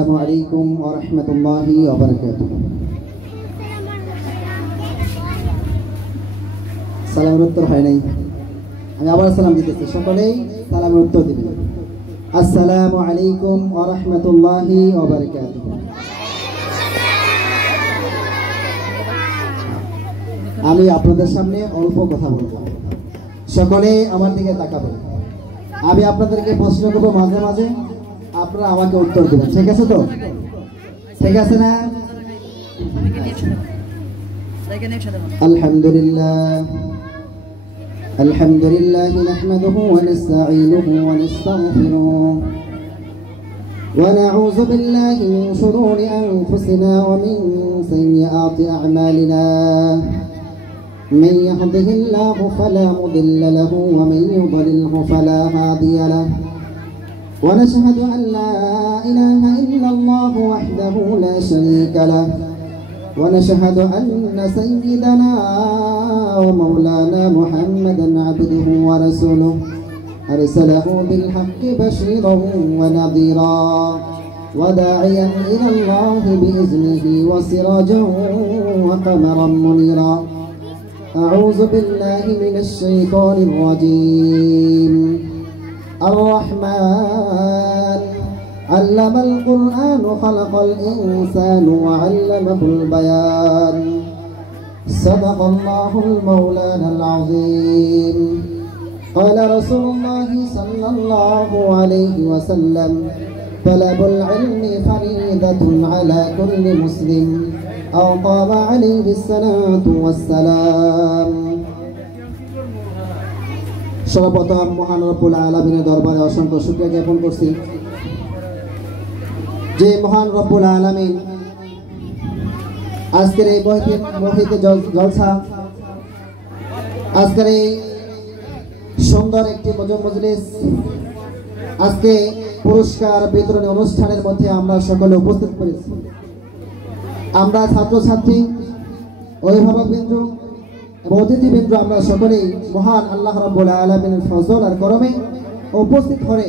আসসালামু আলাইকুম ওয়া রাহমাতুল্লাহি ওয়া বারাকাতুহু। সালামের উত্তর হয় নাই, আমি আবার সালাম দিতেছি, সকলেই সালামের উত্তর দিবেন। আসসালামু আলাইকুম ওয়া রাহমাতুল্লাহি ওয়া বারাকাতুহু। আমি আপনাদের সামনে অল্প কথা বলবো, সকলে আমার দিকে তাকাবেন। আমি আপনাদেরকে প্রশ্ন করবো, মাঝে মাঝে আপনারা আমাকে উত্তর দেবেন, ঠিক আছে তো? ঠিক আছে না? আলহামদুলিল্লাহ আলহামদুলিল্লাহ নাহমাদুহু ওয়া নাস্তাঈনুহু ওয়া নাস্তাগফিরুহু ওয়া নাউযু বিল্লাহি মিন শুরুরি আনফুসিনা ওয়া মিন সাইয়্যাতি আ'মালিনা। من يهده الله فلا مضل له ومن يضلله فلا هادي له ونشهد أن لا إله إلا الله وحده لا شريك له ونشهد أن سيدنا ومولانا محمدا عبده ورسوله أرسله بالحق بشيرا ونذيرا وداعيا إلى الله بإذنه وسراجا وقمرا منيرا. أعوذ بالله من الشيطان الرجيم. الرحمن علم القرآن خلق الإنسان وعلمه البيان. صدق الله المولانا العظيم. قال رسول الله صلى الله عليه وسلم طلب العلم فريضة على كل مسلم أو قام عليه الصلاة والسلام. সর্বপ্রথম মহান রব্বুল আলামিনের দরবারে অসংখ্য শুকরিয়া জ্ঞাপন করছি, যে মহান রব্বুল আলামিন আজকের এই মহিতে জলসা, আজকের এই সুন্দর একটি মজলিস, আজকে পুরস্কার বিতরণী অনুষ্ঠানের মধ্যে আমরা সকলে উপস্থিত করেছি। আমরা ছাত্রছাত্রী, অভিভাবকবৃন্দ এবং অতিথিবৃন্দ, আমরা সকলেই মহান আল্লাহ রাব্বুল আলামিনের ফজল আর করমে উপস্থিত হয়ে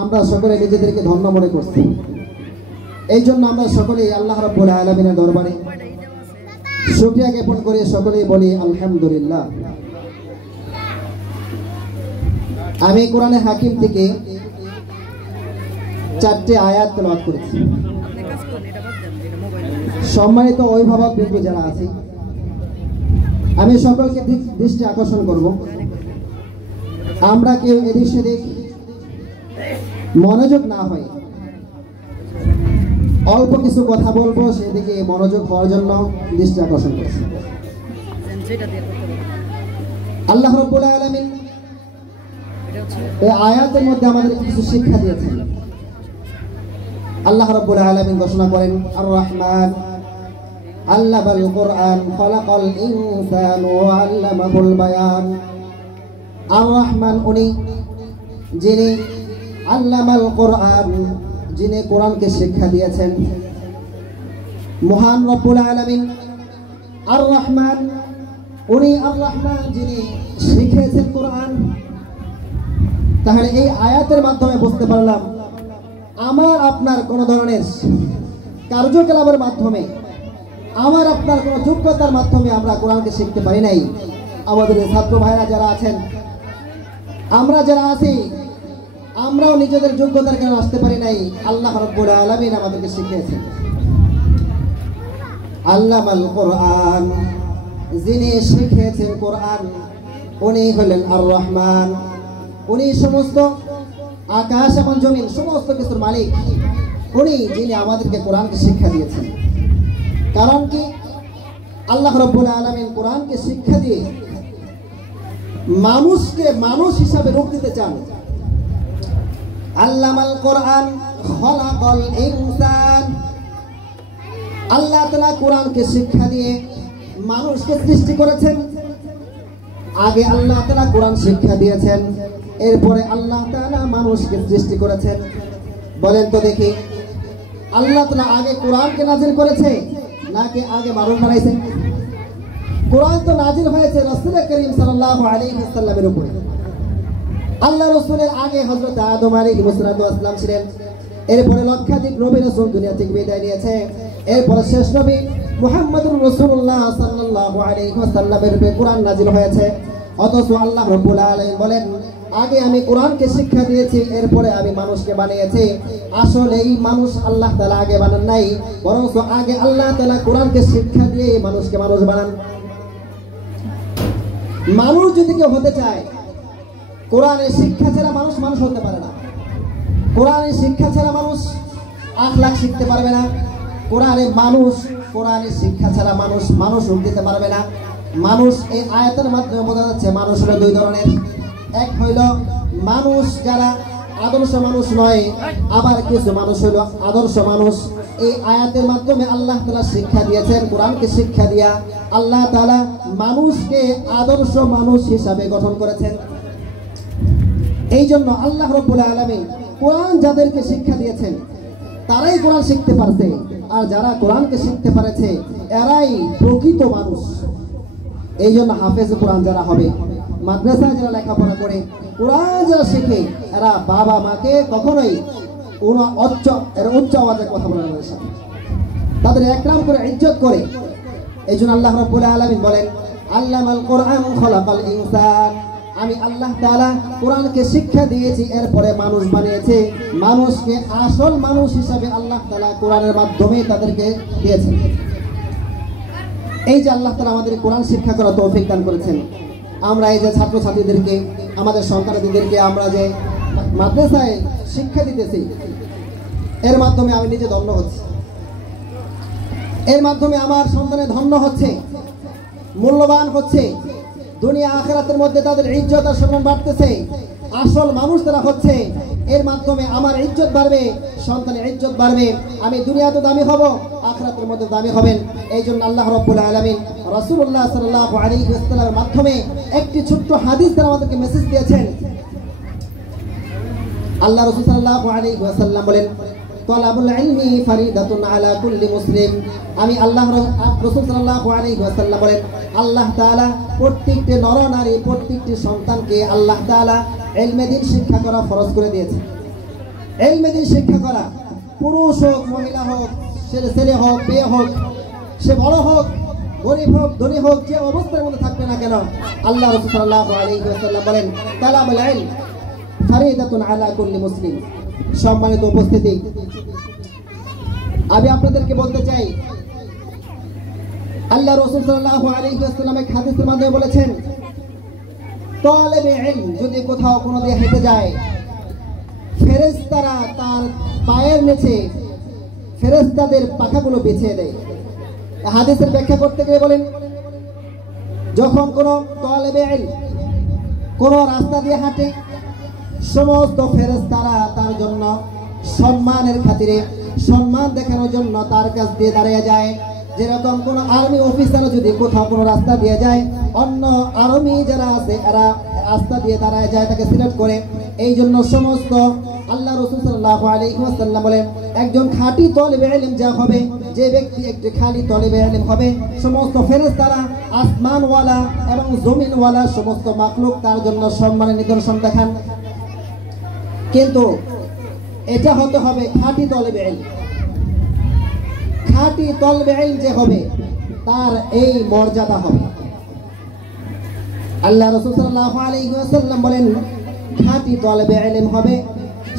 আমরা সকলে নিজেদেরকে ধন্য মনে করছি। এই জন্য আমরা সকলেই আল্লাহ রাব্বুল আলামিনের দরবারে শুকরিয়া জ্ঞাপন করে সকলেই বলি আলহামদুলিল্লাহ। আমি কোরআনে হাকিম থেকে 4টি আয়াত তেলাওয়াত করেছি। সম্মানিত অভিভাবক বৃন্দ যারা আছে, আমি সকলকে দৃষ্টি আকর্ষণ করব, আমরা কেউ এদিক সেদিক মনোযোগ না হয়, অল্প কিছু কথা বলবো, সেদিকে মনোযোগ হওয়ার জন্য দৃষ্টি আকর্ষণ করছি। আল্লাহ রাব্বুল আলামিন এই আয়াতের মধ্যে আমাদের কিছু শিক্ষা দিয়েছেন। আল্লাহ রাব্বুল আলামিন ঘোষণা করেন, আর রহমান আল্লামাল কুরআন খালাকাল ইনসান ওয়া আল্লামাহুল বায়ান। আর রহমান উনি যিনি আল্লামাল কুরআন, যিনি কোরআনকে শিক্ষা দিয়েছেন। মহান রব্বুল আলামিন আর রহমান, উনি আর রহমান যিনি শিখিয়েছেন কোরআন। তাহলে এই আয়াতের মাধ্যমে বুঝতে পারলাম, আমার আপনার কোন ধরনের কার্যকলাপের মাধ্যমে, আমার আপনার কোন যোগ্যতার মাধ্যমে আমরা কোরআনকে শিখতে পারি নাই। আমাদের ছাত্র ভাইরা যারা আছেন, আমরা যারা আছি, আমরাও নিজেদের যোগ্যতার কারণে আসতে পারি নাই। আল্লাহ রাব্বুল আলামিন আমাদেরকে শিখিয়েছেন। আল্লামাল কোরআন, যিনি শিখিয়েছেন কোরআন, উনি হলেন আর রহমান। উনি সমস্ত আকাশ এবং জমিন, সমস্ত কিছুর মালিক। উনি যিনি আমাদেরকে কোরআনকে শিক্ষা দিয়েছেন। কারণ কি, আল্লাহ রাব্বুল আলামিন কোরআনকে শিক্ষা দিয়ে মানুষকে মানুষ হিসাবে রূপ দিতে চান। আল্লামাল কোরআন খালাকাল ইনসান। আল্লাহ তাআলা কোরআনকে শিক্ষা দিয়ে মানুষকে সৃষ্টি করেছেন। আগে আল্লাহ তাআলা কোরআন শিক্ষা দিয়েছেন, এরপরে আল্লাহ তাআলা মানুষকে সৃষ্টি করেছেন। বলেন তো দেখি, আল্লাহ তাআলা আগে কোরআনকে নাজিল করেছে নাকি আগে মানুষ বানাইছে? কোরআন তো নাজিল হয়েছে রাসূল করিম সাল্লাল্লাহু আলাইহি ওয়াসাল্লামের উপরে। আল্লাহ রাসূলের আগে হযরত আদম আলাইহিস সালাম ছিলেন, এরপরে লক্ষাধিক নবী রাসূল দুনিয়া থেকে বিদায় নিয়েছে। এরপরে শেষ নবী মুহাম্মদুর রাসূলুল্লাহ সাল্লাল্লাহু আলাইহি ওয়াসাল্লামের উপরে কোরআন নাযিল হয়েছে। অথচ আল্লাহ রাব্বুল আলামিন বলেন, আগে আমি কোরআনকে শিক্ষা দিয়েছি, এরপরে আমি মানুষকে বানিয়েছি। আসলে এই মানুষ আল্লাহ তাআলা আগে বানান নাই, বরং আগে আল্লাহ তাআলা কোরআনকে শিক্ষা দিয়ে মানুষকে মানুষ বানান। মানুষ যদি কেউ হতে চায়, কোরআনের শিক্ষা ছাড়া মানুষ মানুষ হতে পারে না। কোরআনের শিক্ষা ছাড়া মানুষ আখলাক শিখতে পারবে না। কোরআনের শিক্ষা ছাড়া মানুষ মানুষ রূপ দিতে পারবে না। মানুষ এই আয়াতের মাধ্যমে বোঝা যাচ্ছে মানুষ হলো দুই ধরনের। এক হইল মানুষ যারা আদর্শ মানুষ নয়, আবার কিছু মানুষ হলো আদর্শ মানুষ। এই আয়াতের মাধ্যমে আল্লাহ তাআলা শিক্ষা দিয়েছেন, কোরআনকে শিক্ষা দিয়া আল্লাহ তাআলা মানুষকে আদর্শ মানুষ হিসাবে গঠন করেছেন। এই জন্য আল্লাহ রাব্বুল আলামিন কোরআন যাদেরকে শিক্ষা দিয়েছেন তারাই কোরআন শিখতে পারছে, আর যারা কোরআনকে শিখতে পারেছে এরাই প্রকৃত মানুষ। এই জন্য হাফেজ কোরআন যারা হবে, মাদ্রাসায় যারা লেখাপড়া করে কোরআন যারা শেখে, এরা বাবা মাকে কখনোই উচ্চ আওয়াজে কথা বলে না, তাদের একরাম করে ইজ্জত করে। এই জন্য আল্লাহ রাব্বুল আলামিন বলেন, আল্লামাল কোরআন খলাকাল ইনসান, আমি আল্লাহ তাআলা কোরআনকে শিক্ষা দিয়েছি, এরপরে মানুষ বানিয়েছে। মানুষকে আসল মানুষ হিসাবে আল্লাহ তাআলা কোরআনের মাধ্যমে তাদেরকে দিয়েছেন। এই যে আল্লাহ তাআলা আমাদের কোরআন শিক্ষা করার তৌফিক দান করেছেন, আমরা এই যে ছাত্রছাত্রীদেরকে, আমাদের সন্তানদেরকে আমরা যে মাদ্রাসায় শিক্ষা দিতেছি, এর মাধ্যমে আমি নিজে ধন্য হচ্ছি, এর মাধ্যমে আমার সন্তানের ধন্য হচ্ছে, মূল্যবান হচ্ছে। দুনিয়া আখিরাতের মধ্যে তাদের ইজ্জত আর সম্মান বাড়তেছে, আসল মানুষ তারা হচ্ছে। এর মাধ্যমে আমার ইজ্জত বাড়বে, সন্তানের ইজ্জত বাড়বে, আমি দুনিয়াতে দামি হব, আখিরাতের মধ্যে দামি হবেন। এই জন্য আল্লাহ রাব্বুল আলামিন রাসূলুল্লাহ সাল্লাল্লাহু আলাইহি ওয়াসাল্লামের মাধ্যমে একটি ছোট্ট হাদিস দ্বারা আমাদেরকে মেসেজ দিয়েছেন। আল্লাহ রাসূল সাল্লাল্লাহু আলাইহি ওয়াসাল্লাম বলেন, তালাবুল ইলমি ফারিদাতুন আলা কুল্লি মুসলিম। আমি আল্লাহ রাসূল সাল্লাল্লাহু আলাইহি ওয়াসাল্লাম বলেন, আল্লাহ তাআলা প্রত্যেকটি নর নারী, প্রত্যেকটি সন্তানকে আল্লাহ তাআলা ইলমে দ্বীন শিক্ষা করা ফরজ করে দিয়েছে। ইলমে দ্বীন শিক্ষা করা, পুরুষ হোক মহিলা হোক, ছেলে হোক মেয়ে হোক, সে বড় হোক গরিব হোক ধনী হোক, যে অবস্থার মধ্যে থাকবে না কেন, আল্লাহ রাসূল সাল্লাল্লাহু আলাইহি ওয়াসাল্লাম বলেন, তালাবুল ইলম ফারিদাতুন আলা কুল্লি মুসলিম। সম্মানিত উপস্থিতি, আমি আপনাদেরকে বলতে চাই, আল্লাহ রাসূল সাল্লাল্লাহু আলাইহি ওয়াসাল্লাম এক হাদিসের মাধ্যমে বলেছেন, তালেবে ইলম যদি কোথাও কোনো দিয়ে হেঁটে যায়, ফেরেশতারা তার পায়ের নিচে ফেরেশতাদের পাখাগুলো বিছিয়ে দেয়। হাদিসের ব্যাখ্যা করতে গিয়ে বলেন, যখন কোনো তালেবে ইলম কোনো রাস্তা দিয়ে হাঁটে, সমস্ত ফেরেশতারা তার জন্য সম্মানের খাতিরে, সম্মান দেখানোর জন্য তার কাছ দিয়ে দাঁড়িয়ে যায়। যেরকম কোন আর্মি অফিসার যদি কোথাও কোনো রাস্তা দিয়ে যায়, অন্য আর্মি যারা আছে এরা রাস্তা দিয়ে দাঁড়ায় যায়, তাকে সিলেক্ট করে। এই জন্য সমস্ত আল্লাহ রাসূল সাল্লাল্লাহু আলাইহি ওয়াসাল্লাম বলেন, একজন খাঁটি তালেবে ইলম যা হবে, যে ব্যক্তি একটি খাঁটি তালেবে ইলম হবে, সমস্ত ফেরেশতারা, আসমানওয়ালা এবং জমিনওয়ালা সমস্ত মাখলুক তার জন্য সম্মানের নিদর্শন দেখান। কিন্তু এটা হতে হবে খাঁটি তালেবে ইলম। খাঁটি তালেবে ইলম যে হবে তার এই মর্যাদা হবে। আল্লাহ রাসূল সাল্লাল্লাহু আলাইহি ওয়াসাল্লাম বলেন, খাঁটি তালেবে ইলম হবে,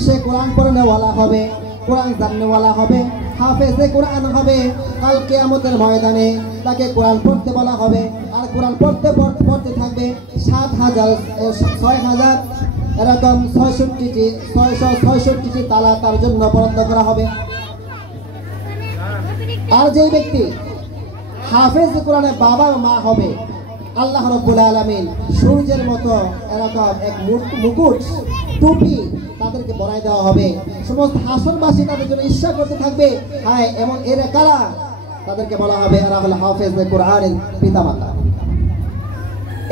সে কোরআন পড়নেওয়ালা হবে, কোরআন জাননেওয়ালা হবে, হাফেজে কোরআন হবে। কাল কিয়ামতের ময়দানে তাকে কোরআন পড়তে বলা হবে, আর কোরআন পড়তে পড়তে থাকবে 7,000 6,000 এরকম 666টি তালা তার জন্য বরাদ্দ করা হবে। আর যে ব্যক্তি হাফেজ কোরআনের বাবা মা হবে, আল্লাহ রাব্বুল আলামিন সূর্যের মতো এরকম এক মুকুট টুপি তাদেরকে বরাই দেওয়া হবে। সমস্ত হাসরবাসী তাদের জন্য ঈর্ষা করতে থাকবে, হায় এমন এরা কারা? তাদেরকে বলা হবে এরা হলো হাফেজ কোরআনের পিতামাতা।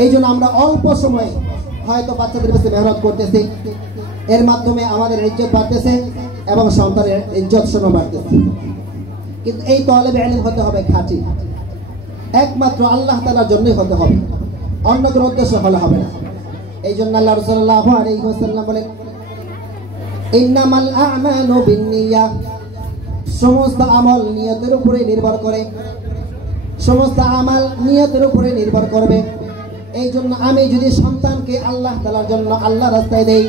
এই জন্য আমরা অল্প সময় হয়তো বাচ্চাদের কাছে মেহনত করতেছি, এর মাধ্যমে আমাদের ইজ্জত বাড়তেছে এবং সন্তানের ইজ্জত শোনা বাড়তেছে। কিন্তু এই তালেবে ইলম হতে হবে খাঁটি, একমাত্র আল্লাহ তাআলার জন্যই হতে হবে, অন্য কোনো উদ্দেশ্য হলে হবে না। এই জন্য আল্লাহ রাসূলুল্লাহ সাল্লাল্লাহু আলাইহি ওয়াসাল্লাম বলেন, ইন্নামাল আমালু বিন্নিয়াহ, সমস্ত আমল নিয়তের উপরে নির্ভর করে, সমস্ত আমল নিয়তের উপরে নির্ভর করবে। এই জন্য আমি যদি সন্তানকে আল্লাহ তাআলার জন্য আল্লাহ রাস্তায় দেই,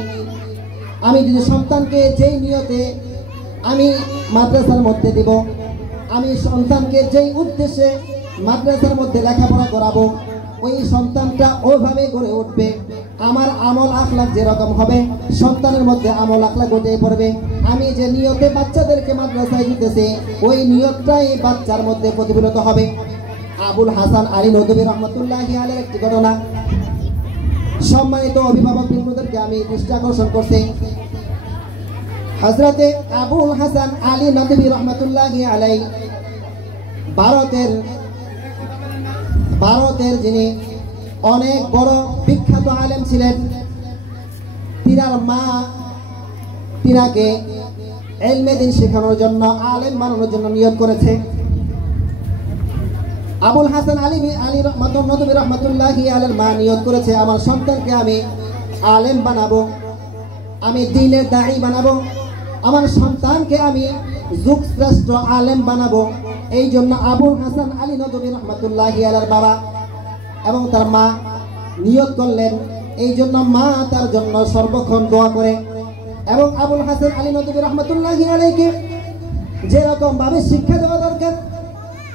আমি যদি সন্তানকে যেই নিয়তে আমি মাদ্রাসার মধ্যে দিব, আমি সন্তানকে যেই উদ্দেশ্যে মাদ্রাসার মধ্যে লেখাপড়া করাবো, ওই সন্তানটা ওইভাবে গড়ে উঠবে। আমার আমল আখলাক যেরকম হবে, সন্তানের মধ্যে আমল আখলাক ওইটাই পড়বে। আমি যে নিয়তে বাচ্চাদেরকে মাদ্রাসায় দিতেছি, ওই নিয়তটাই বাচ্চার মধ্যে প্রতিফলিত হবে। আবুল হাসান আলী নদভী রহমতুল্লাহি আলাইহির একটি ঘটনা, সম্মানিত অভিভাবক বৃন্দদেরকে আমি দৃষ্টি আকর্ষণ করছি। হযরতে আবুল হাসান আলী নদভী রহমতুল্লাহি আলাইহি ভারতের যিনি অনেক বড় বিখ্যাত আলেম ছিলেন। তিনার মা তিনাকে ইলমে দ্বীন শেখানোর জন্য, আলেম বানানোর জন্য নিয়ত করেছে। আবুল হাসান আলী নদভী রহমতুল্লাহি আলাইহির মা নিয়ত করেছে, আমার সন্তানকে আমি আলেম বানাবো, আমি দ্বীনের দাঈ বানাবো, আমার সন্তানকে আমি যুগশ্রেষ্ঠ আলেম বানাবো। এই জন্য আবুল হাসান আলী নদভী রহমতুল্লাহি আলাইহির বাবা এবং তার মা নিয়ত করলেন। এই জন্য মা তার জন্য সর্বক্ষণ দোয়া করে। এবং আবুল হাসান আলী নদভী রহমতুল্লাহি আলাইহিকে যেরকম ভাবে শিক্ষা দেওয়া দরকার,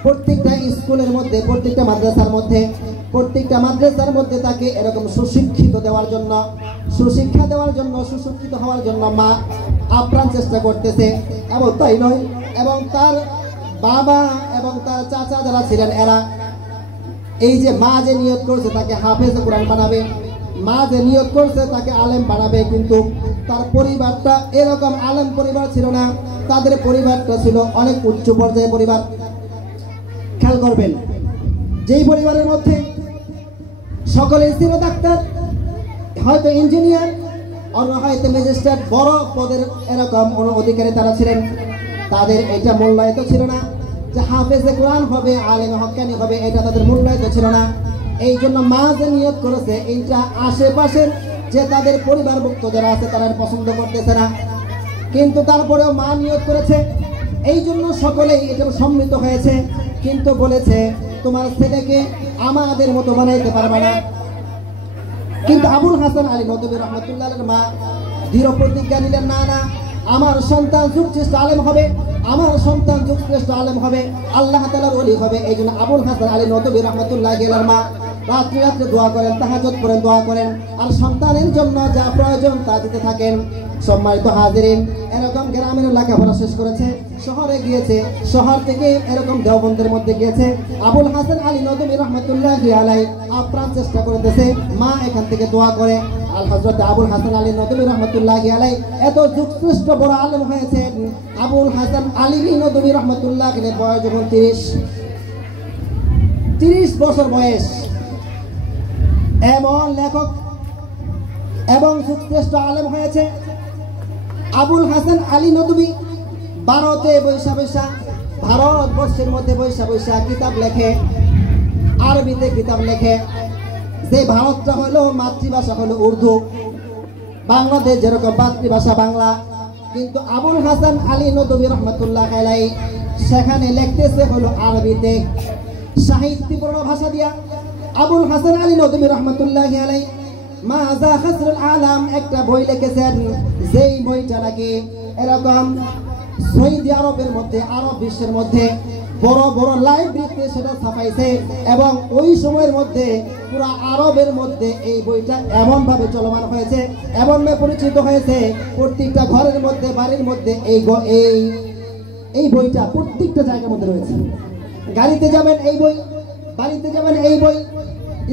প্রত্যেকটা স্কুলের মধ্যে, প্রত্যেকটা মাদ্রাসার মধ্যে তাকে এরকম সুশিক্ষিত দেওয়ার জন্য, সুশিক্ষা দেওয়ার জন্য, সুশিক্ষিত হওয়ার জন্য মা আপ্রাণ চেষ্টা করতেছে। এবং তাই নয়, এবং তার বাবা এবং তার চাচা যারা ছিলেন, এরা এই যে মা যে নিয়ত করছে তাকে হাফেজ কোরআন বানাবে, মা যে নিয়ত করছে তাকে আলেম বানাবে, কিন্তু তার পরিবারটা এরকম আলেম পরিবার ছিল না। তাদের পরিবারটা ছিল অনেক উচ্চ পর্যায়ের পরিবার। খেয়াল করবেন, যেই পরিবারের মধ্যে সকলে ছিল ডাক্তার, হয়তো ইঞ্জিনিয়ার, অন্য হয়তো ম্যাজিস্ট্রেট, বড় পদের এরকম অধিকারী তারা ছিলেন, তাদের এটা মূল্যায়িত ছিল না যে হাফেজে কোরআন হবে, আলেমে হক্কানি হবে, এটা তাদের মূল্যায়িত ছিল না। এই জন্য মা যে নিয়ত করেছে, এইটা আশেপাশের যে তাদের পরিবারভুক্ত যারা আছে তারা পছন্দ করতেছে না, কিন্তু তারপরেও মা নিয়ত করেছে। এই জন্য সকলেই এটা সম্মিলিত হয়েছে, কিন্তু বলেছে তোমার ছেলেকে আমাদের মতো বানাইতে পারবে না। কিন্তু আবুল হাসান আলী নদভী রহমতুল্লাহ আলাইহির মা দৃঢ় প্রতিজ্ঞা নিলেন, না না, আমার সন্তান যুগশ্রেষ্ঠ আলেম হবে, আমার সন্তান যুগশ্রেষ্ঠ আলেম হবে, আল্লাহ তাআলার ওলি হবে। এই জন্য আবুল হাসান আলী নদভী রাহমাতুল্লাহি আলাইহির মা রাত্রে রাত্রে দোয়া করেন, তাহাজ্জুদ পড়েন, দোয়া করেন, আর সন্তানের জন্য যা প্রয়োজন তা দিতে থাকেন। সম্মানিত হাজিরিন, এরকম গ্রামের লেখাপড়া শেষ করেছে, শহরে গিয়েছে, শহর থেকে এরকম দেওবন্দের মধ্যে গিয়েছে। আবুল হাসান আলী নদভী রাহমাতুল্লাহি আলাইহি আপ্রাণ চেষ্টা করতেছে, মা এখান থেকে দোয়া করে। আল হযরত আবুল হাসান আলী নদভী রাহমাতুল্লাহি আলাইহি এত যুগশ্রেষ্ঠ বড় আলেম হয়েছেন। আবুল হাসান আলী নদভী রাহমাতুল্লাহি আলাইহি বয়স যখন 30 বছর বয়স, এমন লেখক এবং যুগশ্রেষ্ঠ আলেম হয়েছে। আবুল হাসান আলী নদভী ভারতে ভারতবর্ষের মধ্যে বৈশা কিতাব লেখে, আরবিতে কিতাব লেখে। যে ভারতটা হলো মাতৃভাষা হলো উর্দু, বাংলাদেশ যেরকম মাতৃভাষা বাংলা, কিন্তু আবুল হাসান আলী নদভী রাহমাতুল্লাহ আলাইহি সেখানে লিখতেছে হলো আরবিতে, সাহিত্যপূর্ণ ভাষা দিয়া। আবুল হাসান আলী নদভী রাহমাতুল্লাহ আলাইহি মাজা খাসরুল আলাম একটা বই লিখেছেন, যেই বইটা নাকি এরকম সৌদি আরবের মধ্যে, আরব বিশ্বের মধ্যে বড় বড় লাইব্রেরিতে সেটা ছাপাইছে, এবং ওই সময়ের মধ্যে পুরা আরবের মধ্যে এই বইটা এমন ভাবে চলমান হয়েছে, এমন ভাবে পরিচিত হয়েছে, প্রত্যেকটা ঘরের মধ্যে, বাড়ির মধ্যে এই বইটা প্রত্যেকটা জায়গার মধ্যে রয়েছে। গাড়িতে যাবেন এই বই, বাড়িতে যাবেন এই বই,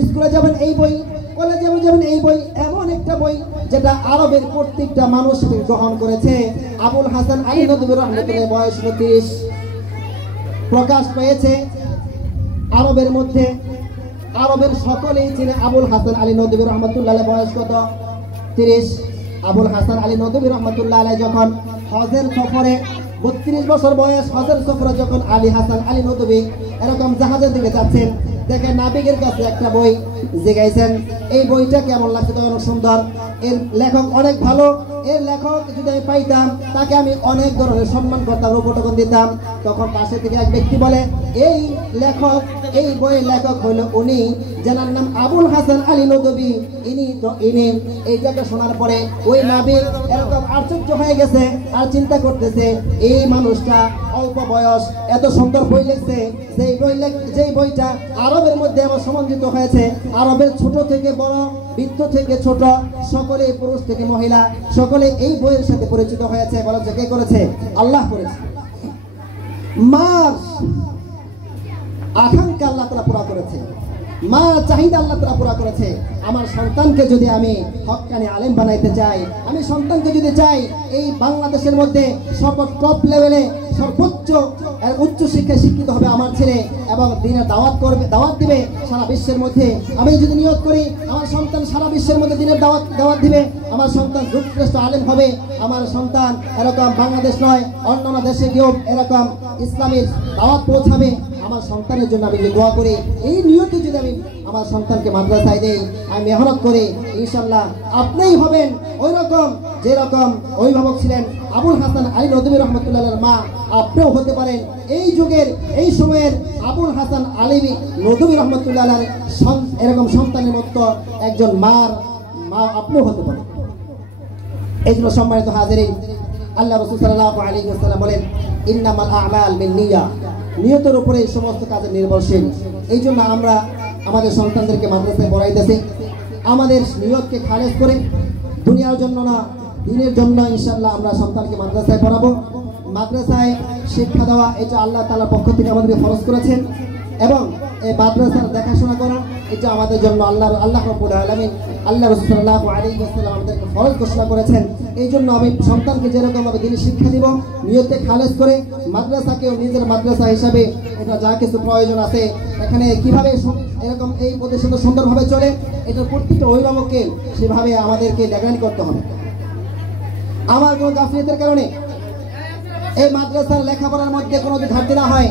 স্কুলে যাবেন এই বই, কলেজে যাবেন এই বই। এমন একটা বই যেটা আরবের প্রত্যেকটা মানুষ গ্রহণ করেছে। আবুল হাসান আলী নদভী রাহমাতুল্লাহ বয়স 30, প্রকাশ পেয়েছে আরবের মধ্যে। আরবের সকলেই চিনে আবুল হাসান আলী নদভী রাহমাতুল্লাহ বয়স কত? 30। আবুল হাসান আলী নদভী রাহমাতুল্লাহ যখন হজের সফরে 32 বছর বয়স, হজের সফরে যখন আলী হাসান আলী নদভী এরকম জাহাজের দিকে যাচ্ছেন, দেখেন নাবিকের কাছে একটা বই জিগাইছেন, এই বইটা কেমন লাগছে? তো অনেক সুন্দর, এর লেখক অনেক ভালো, এর লেখক যদি আমি পাইতাম তাকে আমি অনেক ধরনের সম্মান করতাম, উপটকন দিতাম। তখন পাশে থেকে এক ব্যক্তি বলে, এই লেখক, এই বইয়ের লেখক হলো উনি, যার নাম আবুল হাসান আলী নদভী। ইনি এইটাকে শোনার পরে ওই নাবিল এরকম আশ্চর্য হয়ে গেছে আর চিন্তা করতেছে, এই মানুষটা অল্প বয়স এত সুন্দর বই লিখছে, যেই বইটা আরবের মধ্যে আমার সমাঞ্জিত হয়েছে। আরবের ছোট থেকে বড়, বৃদ্ধ থেকে ছোট, সকলে পুরুষ থেকে মহিলা, সকলে এই বইয়ের সাথে পরিচিত হয়েছে। বলা যে কে করেছে? আল্লাহ করেছে। মার আকাঙ্ক্ষা আল্লাহ তাআলা পুরা করেছে, মা চাহিদা আল্লাহ তাআলা পুরা করেছে। আমার সন্তানকে যদি আমি হক্কানি আলেম বানাইতে চাই, আমি সন্তানকে যদি চাই এই বাংলাদেশের মধ্যে টপ লেভেলে সর্বোচ্চ উচ্চ শিক্ষায় শিক্ষিত হবে আমার ছেলে এবং দিনের দাওয়াত দিবে সারা বিশ্বের মধ্যে, আমি যদি নিয়ত করি আমার সন্তান সারা বিশ্বের মধ্যে দিনের দাওয়াত দিবে, আমার সন্তান যুগশ্রেষ্ঠ আলেম হবে, আমার সন্তান এরকম বাংলাদেশ নয় অন্যান্য দেশে গিয়েও এরকম ইসলামের দাওয়াত পৌঁছাবে, আমার সন্তানের জন্য আমি দোয়া করি। এই নিয়তে যদি আমি আমার সন্তানকে মাদ্রাসায় দেই, আমি মেহনত করি, ইনশাল্লাহ আপনিই হবেন ওই রকম যেরকম অভিভাবক ছিলেন আবুল হাসান আলী নদভী রহমতুল্লাহর মা, আপনিও হতে পারেন এই যুগের এই সময়ের আবুল হাসান আলী নদভী রহমতুল্লাহ এরকম সন্তানের মতো একজন মা আপনিও হতে পারেন। এই জন্য সম্মানিত হাজিরিন, আল্লাহ রাসূল সাল্লাল্লাহু আলাইহি ওয়াসাল্লাম বলেন, ইন্নামাল আ'মাল বিন্নিয়াহ, নিয়তের উপরে এই সমস্ত কাজে নির্ভরশীল। এই জন্য আমরা আমাদের সন্তানদেরকে মাদ্রাসায় পড়াইতেছি আমাদের নিয়তকে খালেজ করে, দুনিয়ার জন্য না দিনের জন্য। ইনশাআল্লাহ আমরা সন্তানকে মাদ্রাসায় পড়াবো। মাদ্রাসায় শিক্ষা দেওয়া এটা আল্লাহ তাআলার পক্ষ থেকে আমাদেরকে ফরজ করেছেন এবং এই মাদ্রাসার দেখাশোনা করা এটা আমাদের জন্য আল্লাহ রাব্বুল আলামিন, আল্লাহ রাসূল সাল্লাল্লাহু আলাইহি ওয়াসাল্লাম আমাদেরকে ফরজ ঘোষণা করেছেন। এই জন্য আমি সন্তানকে যেরকম ভাবে দিনের শিক্ষা দিব নিয়তে খালেজ করে, মাদ্রাসাকেও নিজের মাদ্রাসা হিসাবে এটা যা কিছু প্রয়োজন আছে এখানে কিভাবে এরকম এই প্রতিষ্ঠান সুন্দরভাবে চলে, এটার প্রত্যেকটা অভিভাবককে সেভাবে আমাদেরকে নিগরানি করতে হবে। আমার কোনো গাফিলতির কারণে এই মাদ্রাসার লেখাপড়ার মধ্যে কোনো ঘাটতি না হয়